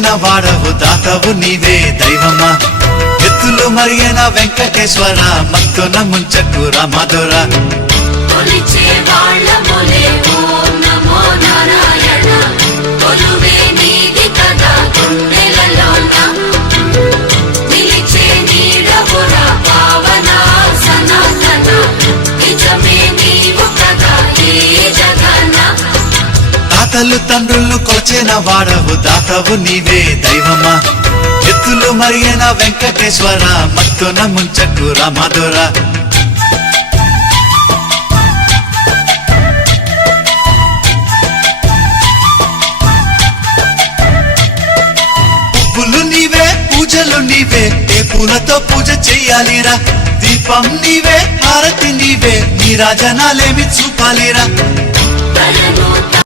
కొలిచిన వాడవు దాతవు నీవే దైవమా ఎత్తులు మరియన వెంకటేశ్వర మత్తున ముంచకు రామధుర కొలిచే వాళ్ళములే ఓం నమో నారాయణ కొలువే నీది కదా గుండెలలోన నిలిచే నీడవురా పావన సనాతన నిజమే నీవు కదా ఈ జగన్న తాతలు తండ్రులు కొలిచిన వాడవు దాతవు నీవే దైవమా ఎత్తులు మరియన వెంకటేశ్వర మత్తున ముంచకు రామధుర పువ్వులు నీవే పూజలు నీవే ఏ పూలతో పూజ చెయ్యాలిరా దీపం నీవే హారతి నీవే నీ రాజనాలేమి చూపాలిరా